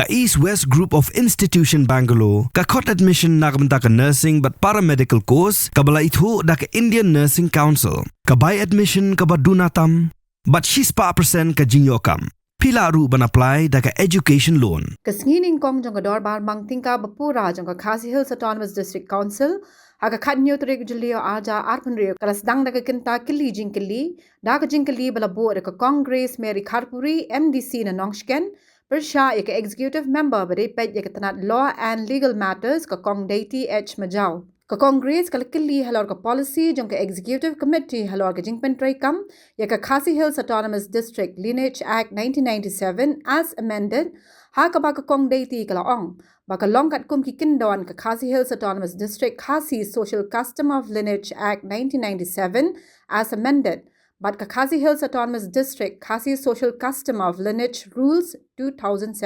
Ka East West Group of Institution Bangalore, ka khot admission nak benta ka nursing but paramedical course, ka bala itu da ka Indian Nursing Council. Ka buy admission ka badunatam, but she's pa percent ka jingyokam. Pila ru ban apply da ka education loan. Kasngining kong jong ka Dorbar mangtingka bapura jong ka Khasi Hills Autonomous District Council, aga khanyo trek julio aja arpanrio kalas dang da ka kinta kili jingkili, da ka jingkili bala bo ka Congress Mary Kharpuri MDC na Nongshken, Persha ka executive member bare pet ka tanat law and legal matters ka Kong Deity H Majau. Ka Congress ka kili halor ka policy jong ka executive committee halor ka jingpen tray kam ya ka Khasi Hills Autonomous District Lineage Act 1997 as amended ha ka ba ka Kong Deity ka laong ba ka long kat kum ki kindon ka Khasi Hills Autonomous District Khasi Social Custom of Lineage Act 1997 as amended but ka Khasi Hills Autonomous District Khasi Social Custom of Lineage Rules 2007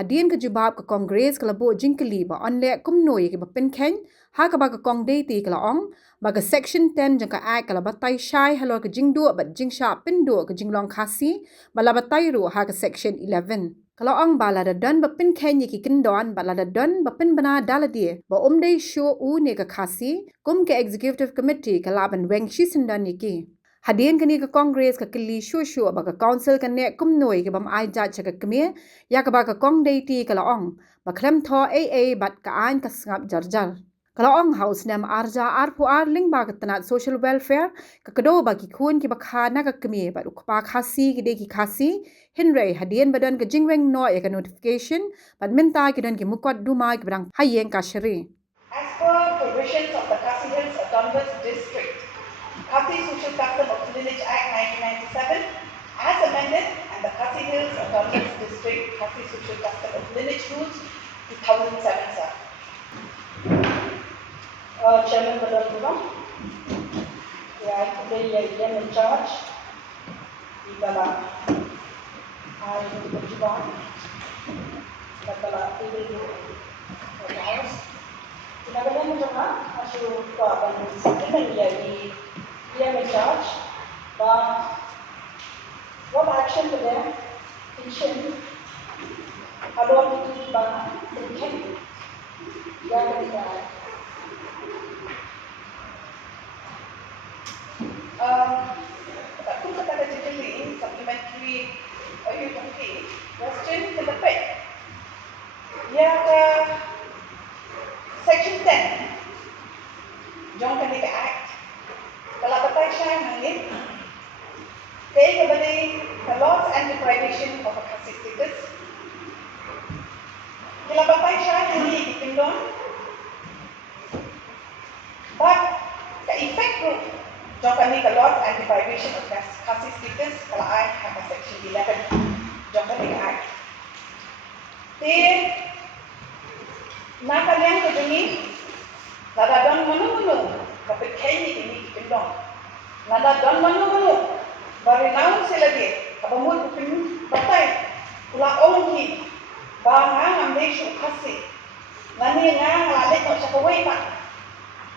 hadien ka jubab ka Congress ka labo jingkali ba onle kumnoy ka ba Pynskhem ha ka ba ka Kong Deity ka laong ba ka section 10 jang ka act ka labatay shy halor ka jingdu ba jingsha pindo ka jinglong Khasi ba labatay ru ha ka section 11 kalau ang bala da don ba Pynskhem ki kindon ba la da don ba pin bana daladi ba umdei show u ne ka Khasi kum ka executive committee ka laban weng shi sindan ki hadien kani ka Congress ka kili shushu ba ka council ka ne kumnoi ka bam ai jat ka Kmie ya ka ba ka Kong Deity ka laong ba klem tho AA bat ka ain ka sngap jarjar kalaong house nam arja arpu arling ba ka tanat social welfare ka kado ba ki khun ki ba khana ka Kmie ba ukpa Khasi ki de ki Khasi hinre hadien badan ka jingweng no ya ka notification bat minta ki dan ki mukot duma ki brang hayeng ka shri as per provisions of the Khasi Hills Autonomous District Khasi Social Custom of Lineage Act 1997 as amended and the Khasi Hills Autonomous District Khasi Social Custom of Lineage Rules 2007 sir. Chairman Dorbar, today I am in charge. Ibala, I am the Dorbar. Ibala, ibu the house. Ibala mo jama, asu ko aban second I am in charge. But what action today? Pynskhem. Along with ba Pynskhem. Ya kung kata jejeli supplementary question ke depan ya ke section 10 jong kani ke act kalau batai syai mangit they kebali the laws and deprivation of a Khasi status kalau batai syai ini dipindon but the effect group jong kani ke laws and deprivation of Khasi status kalau I have a section 11 jong kani ke act te nak kalian ke juni lada don manu tapi kini ini dipindon lada don manu bari naun selagi abamul kupin batai pula ongki bang amde shu Khasi nani ngang lalet no sakawai pak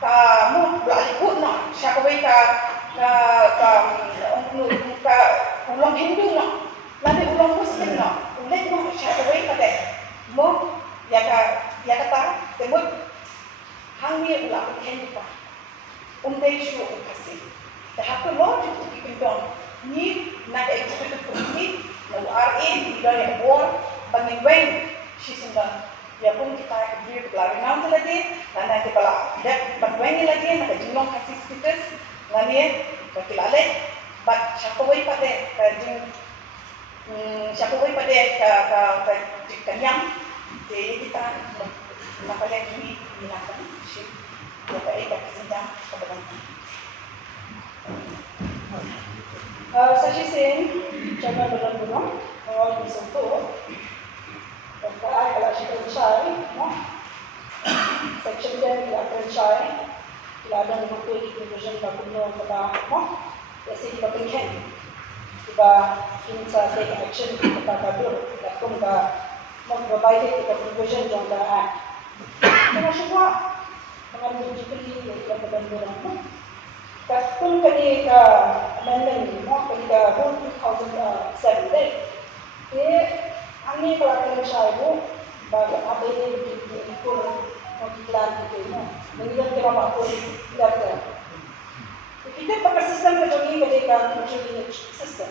ka mu bla ikut no sakawai ka ulang Hindu no lalu ulang Muslim no ulet no sakawai pada mo ya kata tebut hangmi ulang Hindu pa umdei shu Khasi dah tu lo tu kipindon ni nak executive committee lalu RA di dalam board bangin weng si sendang ya pun kita beri pelari naun lagi dan nanti kalau dah bangwengi lagi nak jinglong Khasi status nani berkilalet but syakawai pada jing syakawai pada ka kanyang jadi kita nak kalian ini minatkan si ya baik kita sedang kebetulan Sashi Singh, Chairman Dorbar, और इसको I kalau kita cari, section 10 kita akan cari, kita ada beberapa provision bakunya kita, jasa kita Pynskhem, kita kita take action kita kabur, kita pun kita memperbaiki kita provision yang kita ada. Kita semua mengambil jikeli yang kita berlaku. Kapun kali ka amendment mo kali ka rule 2007 dia Angin kalau kalian syaibu, bagi apa ini diikut iklan gitu, mengirim ke bawah pun tidak. Kita pakai sistem kecuali ketika kecuali sistem.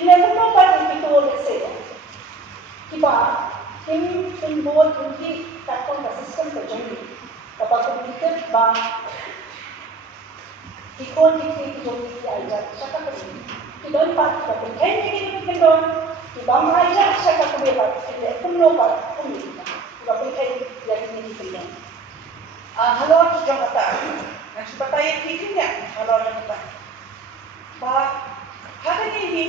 Ini pun pada itu lesnya. Kita ini buat untuk takkan sistem kecuali. Tapi kita bang ikut kecuali aja. Siapa kerja? Kita dapat kita ini kita Kita mengajar siapa kebebasan, kita penuh pemilih. Kita berikan yang ini kita. Halo Jakarta, yang seperti ini halo Jakarta. Bah, hari ini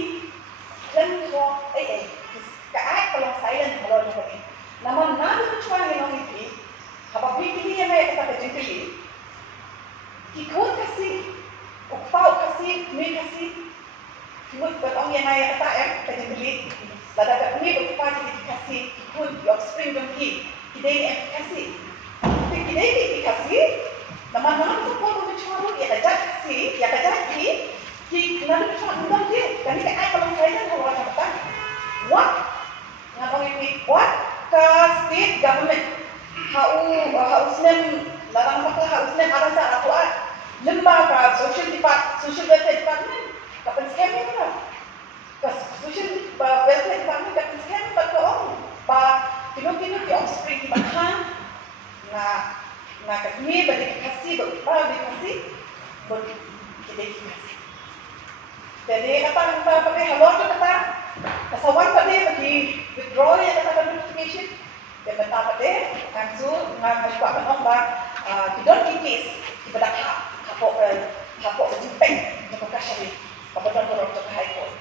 lengkap keadaan kalau silent halo Jakarta. Namun nanti cuma yang ini, apa pilih yang saya kata jadi ikut kasih, upau kasih, me kasih. Ikut bertong yang saya kata terjadi pada saat ini berupaya dikasih ikut offspring dongki kita ini kasih kita ini dikasih nama-nama tu pun untuk cuma ya kerja ki nanti cuma undang dia dan ini kan kalau saya kan kalau orang kata what ngomong ini what ke state government hausnya larang apa hausnya ada cara apa lembaga social welfare department kapan scam ni kan? Social welfare department kapan scam betul? Kino di offspring di mana? Na Kmie bagi kasih dikasih kita kasih. Jadi apa pakai halor tu kata? Kasawan bagi withdraw ya kata notification. Dia kata pakai langsung buat apa? Tidak dikis kita dah kapok berjumpa untuk kasih. Kepada orang untuk high court.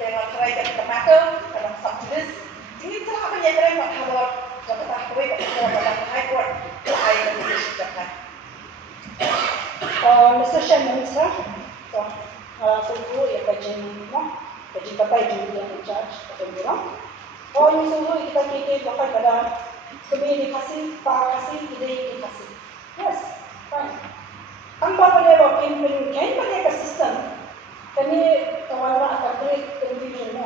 Dengan cerai dan termakan dalam subjudice, ini telah menyatakan bahawa Jakarta Kyrwoh kepada high court high court Jakarta. Mr. Chairman, sir, so suhu yang kajian apa yang yang charge kepada orang. Suhu kita bahkan pada kami dikasih kita dikasih. Yes, fine. Apa pada waktu ini pada sistem kami kawan-kawan akan create confusion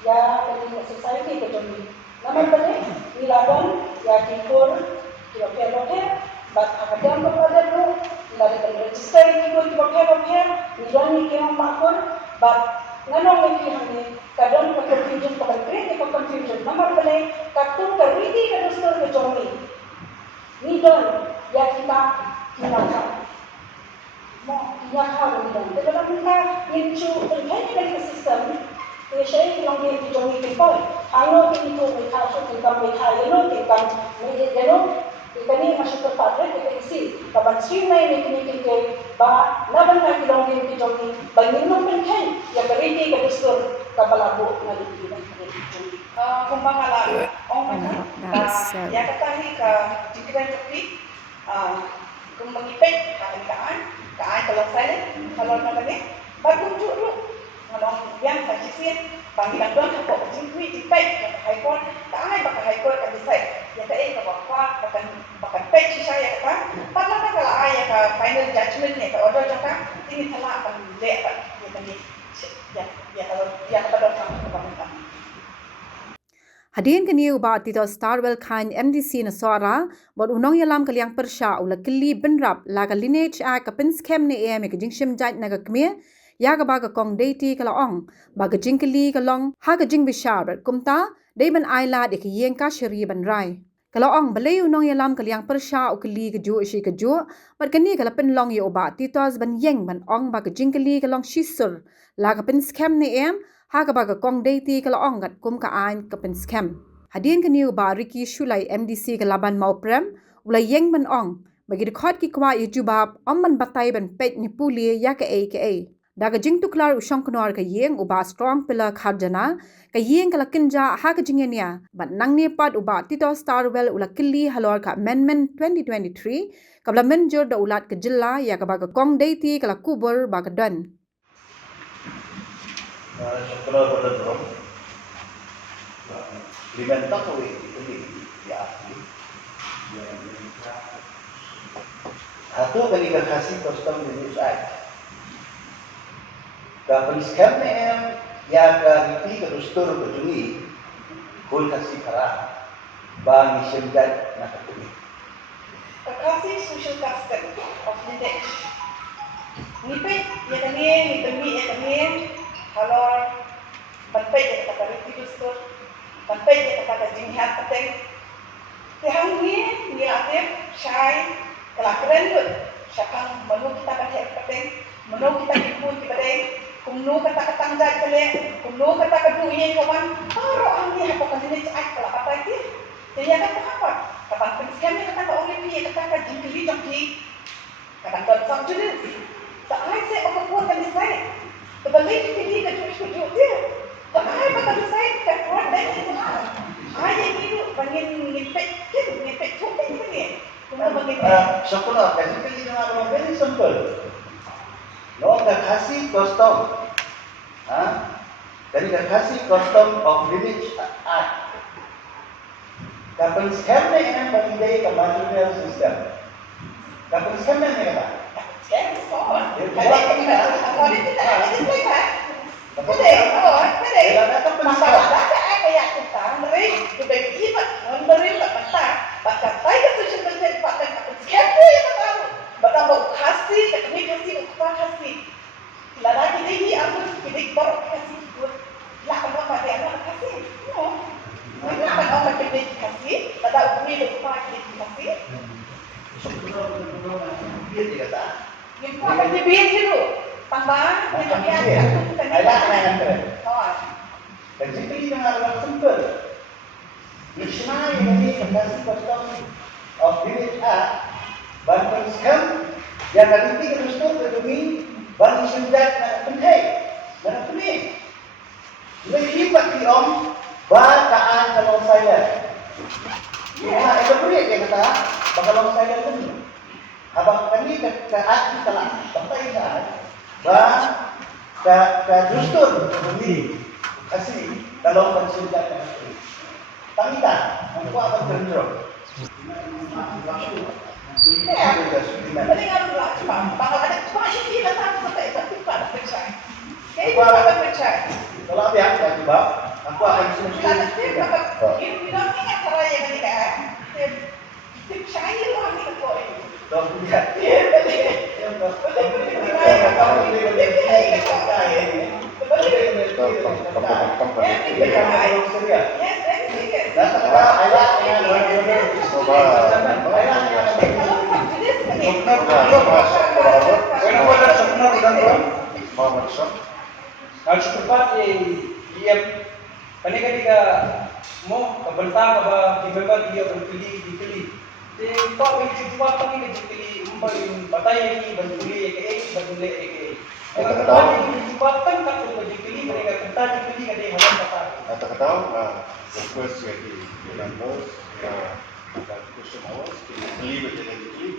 ya dari society kecuali nama tadi nilaban ya dikur kita but akadem kepada tu nilaban register dikur kita nilaban kita makun but nanong ini kadang confusion create confusion nama tadi kartu keriti kedustur kecuali nilaban ya kita nilaban yang harus dan dalam kita itu terkait dengan sistem saya bilang dia dijual di poi kalau itu mereka sudah mereka ini masuk ke pada kita isi kapan streamline ini kita bah laban lagi bilang dia dijual di banyak orang kan yang beriti ke dustur kapalabu nanti kita kumbangan ya kata ni ke jika tapi kumbangipen kalau saya kalau namanya baru dulu kalau yang saya sih panggilan doang kok jingkui dipek ke high court tak pakai high court kan decide ya tak apa bahkan page saya kan padahal kalau ayah ke final judgment ni ke order cakap ini salah akan lihat ya tadi ya kalau yang pada orang pemerintah. Hadirin kini ubat tito Starwell Khan MDC na sora bot unong yalam kaliang persya ula kili benrap laga lineage ka Pynskhem ne ke Jingshim Jait na Kmie ya ka baga kong deiti kalaong baga jingkeli kalong ha ka jing bishar kumta day ban aila de ke Ïing ka shiri ban rai kalaong balay unong yalam kaliang persya u keli ke ju ishi ke ju bat kani kala penlong ye ubat titos ban Ïing ban ong baga jingkeli kalong shisur laga Pynskhem ne ha ka baga kong deiti kalaong gat kum ka ain ka Pynskhem. Hadirin kini uba Ricky Shulai MDC ke laban mau prem ulai Ïing ban ong bagi dekhot ki kwa yujubab om ban batai ban pet ni puli ya ke a daga jing tuklar usong knor ka Ïing uba strong pillar kharjana ka Ïing kala kinja ha ka jingenia ban nang ni pat uba tito Starwell ula kili halor ka amendment 2023 kabla menjur da ulat ke jilla ya ka baga kong deiti kala kubur baga dan Syukur pada Tuhan. Implementar tu ini ya. Atau kali kasih custom lineage act. Pynskhem ya ke itu ke dustur ke juni Kul kasih kara bang Jingshim Jait nak Kmie. Kasi social custom of lineage. Nipet ya Kmie, nipemi ya Kmie, kalau bantai ya kata riti dustur, bantai ya kata jinghat pateng. Tihang ni aktif syai kelakran tu, syakang menu kita pakai pateng, menu kita ikut kita kumno kata katang jat kale, kumno kata kadu ye kawan, baru angni apa lineage act kalau pakai ti. Jadi kata apa? Kapan Pynskhem ni kata orang ni kata jingkili jangki, kata tak jadi. Tak ai saya apa buat kan saya. Terbalik pilih ke cucu dia. Tak ai pada saya tak buat dan itu. Ai itu bangin ngipet cukup ni. Kuma bangin. Syukurlah, basically dengan orang very simple. No, kasih custom. Jadi kasih custom of lineage act. Pynskhem ni yang bagi ke matrimonial system. Pynskhem ni kata. Scam on. Kalau dia tidak ada di sana. Kadang. Masalah ada kayak kita meri, lebih ibat, memberi lepas bahkan saya social media department Pynskhem tu yang tahu. Bahkan bau kasih, kami kasih upah kasih. Lada kita ni aku kita baru kasih buat. Lah apa pada anak kasih? No. Mana orang kita kasih? Lada upah kita kasih. Dia kata. Yang kau akan dibiar dulu, tambah dia biar satu kena. Dan jika kita dengan simple, Ismail ini kasih custom of lineage act, bang Pynskhem yang kali ini kerustur kedumi bang Jingshim Jait nak Kmie. Lebih pasti om bataan kalau saya. Ya, itu boleh dia kata, kalau saya pun. Abang kami ke hati telah sampai bah ke dustur ini kasih kalau pensiunkan kasih. Tapi tak, aku akan cenderung. Ya, paling aku lah cuma, kalau ada cuma ini lah tak sampai tapi tak percaya. Aku akan percaya. Kalau biar tak tiba, aku akan Kalau dia ini ingat cara yang ini kan, percaya lah ni kau ini. Don't lihat. Harus cepat dia ketika mau kebentang apa di member dia dipilih. Jadi kau ini cepat kami dipilih batai ini berduli berduli. Kalau ini cepat kan dipilih mereka kentang dipilih kan dia orang kata. Atau tahu request jadi members dan question hours dipilih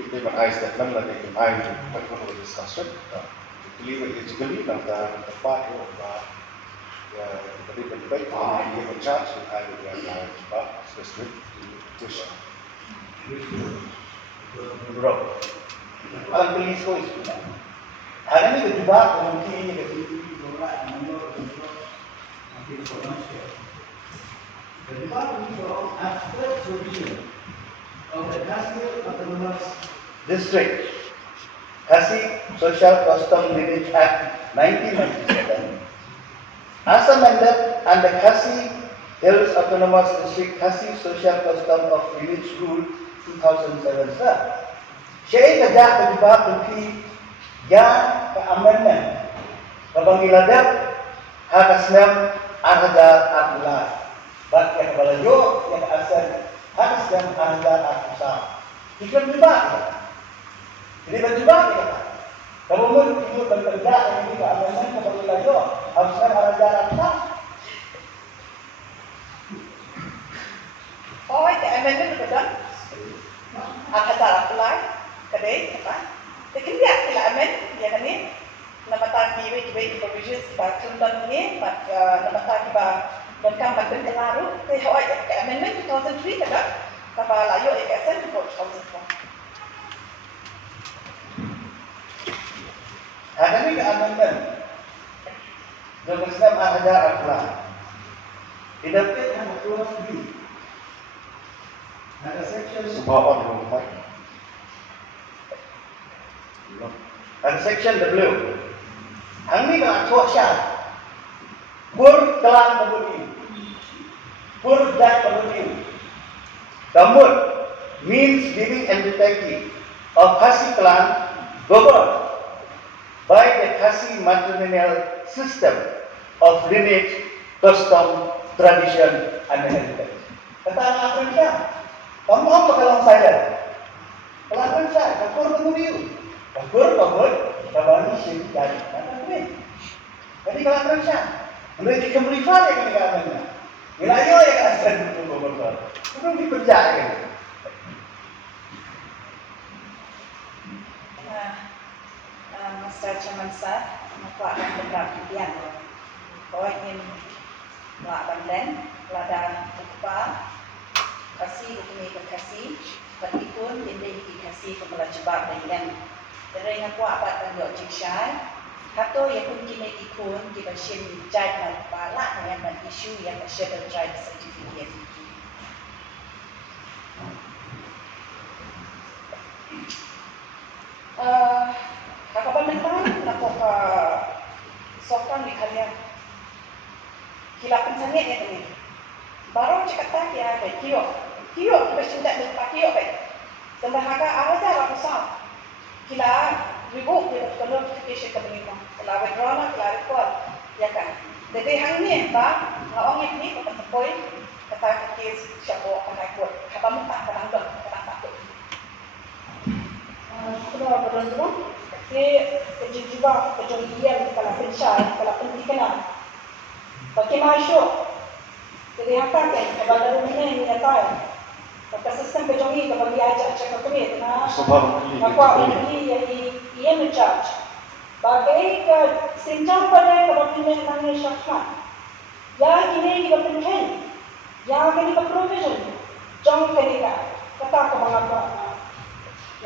kita berkait dengan lagi kemain perkara discussion dipilih basically tentang tempat ya tadi berdebat dia mencharge ada yang sebab specific question. Bro, alam tulis ko itu. Hari ini kedua mungkin ini kedua District Kasih Social Custom Lineage Act 1997 as amended and the Kasih Hills Autonomous District Kasih Social Custom of Lineage Rule 2007 Syekh kejak kedua bukti yang keamanan kebangiladap hakasnam arhada abdullah bak yang balayo yang asal hakasnam arhada abdullah ikut juga jadi berjubah kita kalau mau ikut bekerja yang ini keamanan kebangiladap hakasnam arhada abdullah oh itu amendment betul arhada abdullah kedai apa Lekin dia kila amen, ya kan ni, nama tak kiwe provisions ba tundan ni, ba nama tak ba berkam ba berkelaru, tapi hawa ya amendment 2003 kada, kapa layo ASN 2004. Ada ni amendment. Jom Islam ada akhlak. Tidak clause B. Ada section Subhawan yang baik. Ada section W. Hang ni nak cuak syar. Pur kelang kemudian. Pur dan kemudian. Damut means living entity of Khasi clan governed by the Khasi matrilineal system of lineage, custom, tradition, and heritage. Kata anak Indonesia, kamu apa kalau silent? Kalau Indonesia, kapur kemudian, kapur, kawan isi jadi. Jadi kalau Indonesia, mereka kembali faham yang dikatakan. Wilayah yang asal betul-betul, belum dipercaya. Mr. Chairman Sir, Maka akan berperhatian bahwa ingin melakukan lada upah kasih Kmie ke kasih berikut ini kasih kepala jebak dengan dari ngaku apa tanggung Jingshim atau yang pun Kmie ikut kita shin Jait dan balak dengan isu yang schedule tribe certificate. Kakak mentang nak sokan di kalian hilapan sangat ya tadi. Baru cakap tadi ada Kyrwoh kita cinta dengan Kyrwoh baik. Tambah harga awal dah berapa besar. Kita ribut dia kalau notification ke penerima. Kalau withdraw lah, kalau record, ya kan. Jadi hang ni tak, orang ni kata sepoi kata kes siapa akan ikut. Kakak mentang kadang takut. Sudah berdoa. Saya juga kejadian kalau Pynskhem, kalau pendidikan. Bagaimana syok? Jadi apa kan? Kepada rumah ini tahu. Kalau sistem kejadian kalau dia ajak cakap kami, nah, apa ini yang Ïing charge? Bagai ke senjata pada kalau punya mana syakman. Ya kini kita Pynskhem, ya kini kita provision. Jangan kini kata ke bangga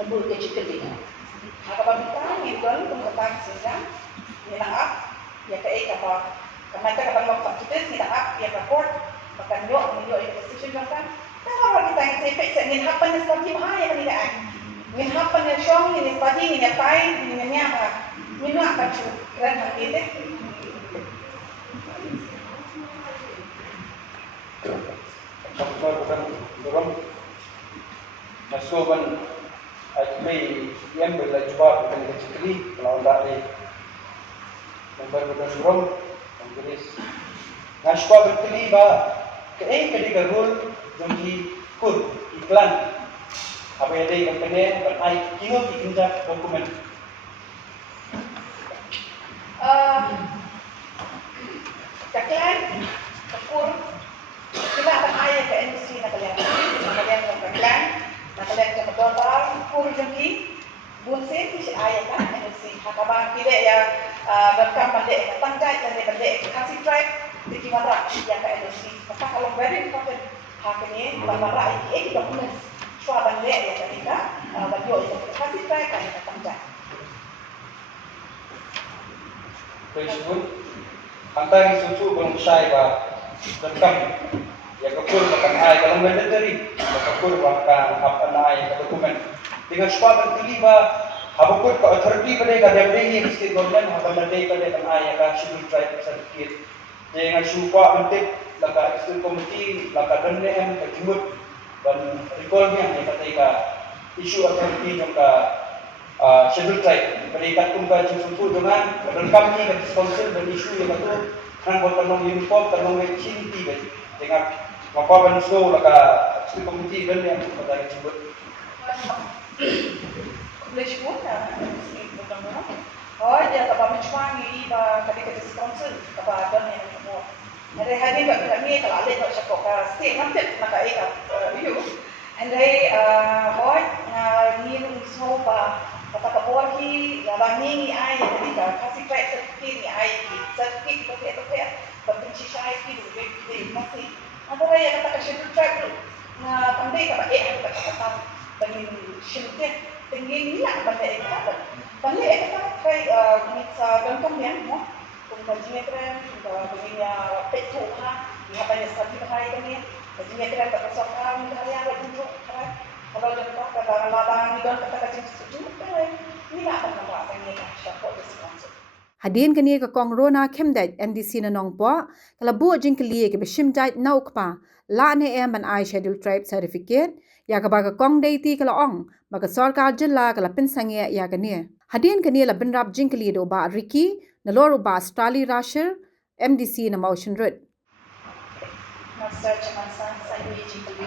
Lembut kecil-kecil. Kakak kita ngikut pengetahuan sedang menangkap ya ke apa kemana kita ngomong kita tidak ya report bahkan menunjuk investigation kan kalau kita yang sampai ingin apa yang studi bahaya kan tidak ingin apa yang syong ingin studi ingin apa ingin apa ingin apa cuy keren hal ini Sampai bukan dorong masuk kan Kmie yang berlajubah bukan kecil kalau tak ni sampai bukan dorong Inggris ngasih berkeli bah kedi garul jadi kur iklan apa yang ada company berai kino diinjak dokumen Kaklan kur kita akan ayah ke industri nak kalian ke kaklan nak kalian ke Dorbar kur jengki bunsin si ayah kan industri hakabang tidak ya berkam balik tangkai dan balik kasih tribe di Kymie yang ke industri maka kalau very important haknya barang ini dokumen soal balik ya ketika bagi itu kasih tribe kan tangkai Facebook antara susu belum saya bah rekam ya kapur makan air kalau mandatory kapur makan apa naik dokumen dengan sebab bertili bah apapun ke authority pada kada beri state government apa mandate pada kan air ka schedule tribe certificate dengan supa mentip laka state committee laka dan kejumut dan recallnya yang kata isu authority yang ka schedule tribe berikat kumpa susu dengan rekam ni ke council dan isu yang itu kan buat tanong uniform tanong cinti dengan mapapan so laka state committee dan yang kata kejumut boleh pun oh dia tak apa macam ni ketika diskonsel apa ada yang semua ada hari ni kalau ada tak cakap state nanti nak you and they ni semua kata kabar ki labani ni ai ketika kasih track seperti ni ai seperti itu berbenci saya ki dulu kita masih ada yang kata schedule track tu na pandai kata kata pengen schedule tinggi ni lah balik kita kayak mix gantong yang mau kumpulan jengkren kumpulan begini petu ha Lihat banyak sekali bahaya kami. Jadi kita tak persoalan Meghalaya ada tunjuk kan. Kalau jumpa kata ladang ni dan kata kecil setuju kan. Ni nak apa yang kita support this council. Hadin kini ke kong rona kemdaj NDC na nong po kala bu jingkli ke beshim Jait nauk pa la ne man I schedule tribe certificate ya ka ba ka kong deiti kala ong ba ka sarkar jilla kala Pynskhem ya ka ne hadin kini la benrap jingkli do ba Ricky na lor ba Australia Rasher MDC na motion road Master Chamansan saya jingkli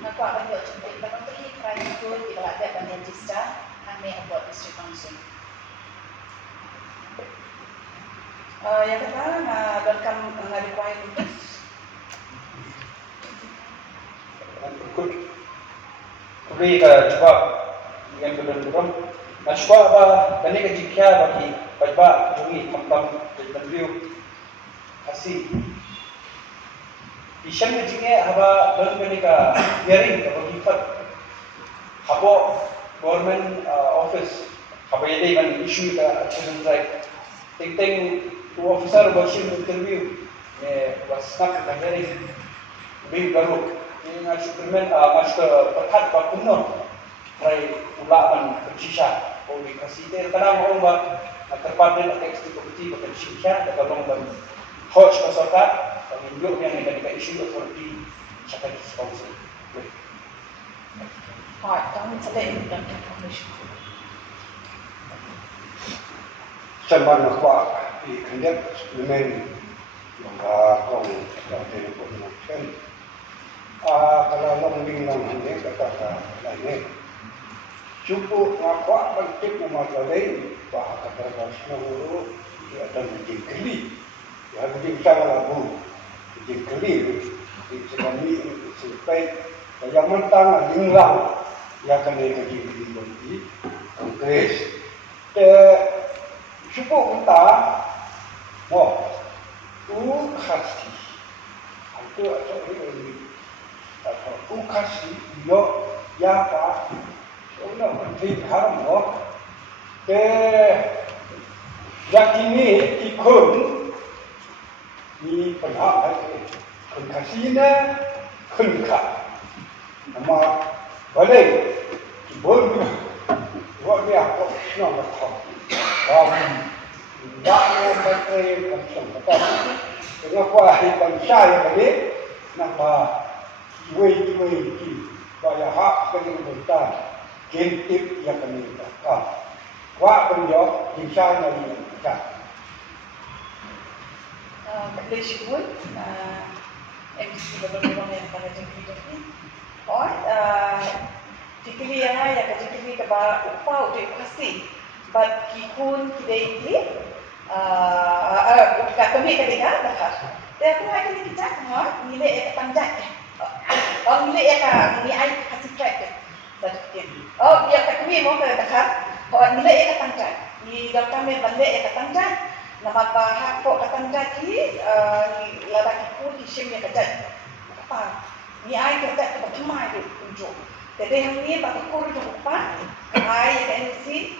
nak apa banyak jingkli kalau pergi private school kita ada banyak register kami buat district council. Yang pertama, welcome require notice. Kuri ka coba yang belum. Nah coba apa? Kani ka jikya bagi baca jungi makam review kasih. Isyan ka jikya apa belum kani ka hearing ka bagi fat. Apa government office apa yang dia issue ka children right. Ting officer bersin interview was not the hearing big baru ini ngasih permen ngasih perhat bakuno try ulaman persisah oh dikasih dia kadang orang bah terpakai teks di komiti bahkan sisah dan kalau orang host masyarakat menunjuk yang negatif isu authority cakap sponsor. Hai, kami sedang dalam information. Zaman apa di kerja suplemen maka kau ada information kalau orang bilang ini kata lain cukup apa penting nama lain bahasa terbatas nuru dia ada jingkli ya jingkli lagu jingkli di sekali supaya yang mentang jinglang ya kena jingkli bagi kongres cukup kita, ukasi, itu atau ukasi, yo, ya apa, soalnya menteri haram, yakini ikut ni pernah kasihnya kunka, nama balik, boleh, buat dia apa, nama tahu. Baknya pakai macam kata, kenapa hitam saya tadi, nampak wei bayar hak kena berita, kentip yang kena berita. Wah penjawab, insya Allah berita. Malaysia pun, MDC beberapa yang pada jangkiti. Oh, jangkiti yang ayah jangkiti kebal upah untuk kasih. But kikun kidai ini, kami ketika dah. Tapi aku lagi ni kita, nilai panjang. Oh nilai ni ay kasih track. Oh dia kami mau ke dah. Oh nilai panjang. Ni dah kami balik panjang. Nama bahasa kok panjang ni, lada kikun Jingshim yang kerja. Apa? Ni ay kerja tu macam tu tunjuk. Jadi yang ni bapa kau tu apa? Ay NC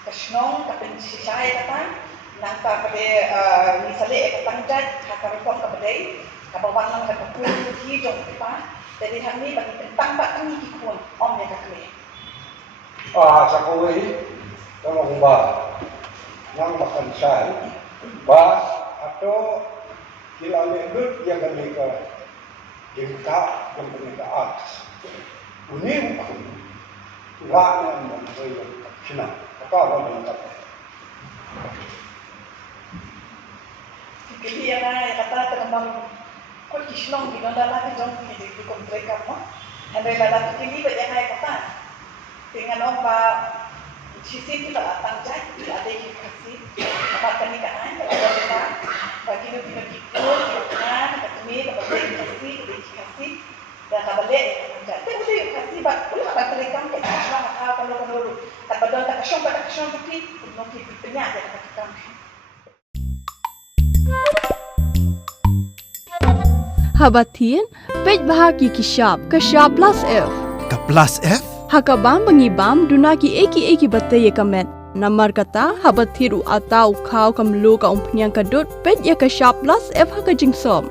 Kasnong kapin sisay kata nangka pada misalnya ketangkat kakaripon kepada kabawan lang kapun hijau apa jadi kami bagi tambah kami kikun omnya kami. Sakoi kalau ubah nang makan say bas atau kilale lut yang mereka jengka yang mereka atas. Ini hukum wakna menjadi senang. Apa yang kata? Jadi yang kata teman kau Shillong di dalam lagi jom di kontrak kamu. Ada dalam ini banyak yang kata dengan orang sisi kita datang Jait ada yang kasih apa pernikahan ada apa bagi kita ikut kan Kmie dapat kasih dan kabel tapi udah kasih bak ulah apa terekam kita cuma kalau tak betul tak kasih tapi nanti penyakit kita Habatin pej bahagi kishab plus F Ka plus F? Hakabam bangibam dunaki eki batay kamet namar kata habathiru atau kau kamlu ka umpnyang kadut pej ya kashab plus F haka jingsom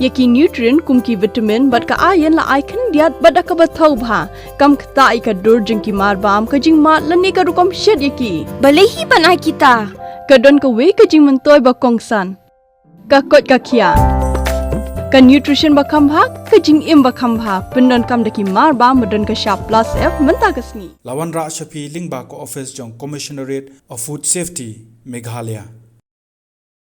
Yaki nutrient kumki vitamin bat ka iron la ai khan diat bat ka bathau bha kam khta ai ka dur jing ki mar bam ka jing ma lani ka rukom shed yaki Balai hi banai kita. ka don ka we ka jing man toy ba kongsan ka kot ka khia ka nutrition ba kham bha ka jing im ba kham bha pendon kam daki mar bam madon ka sharp plus f manta kasni Lawan Ra Shafi Lingba ko office jong Commissionerate of Food Safety Meghalaya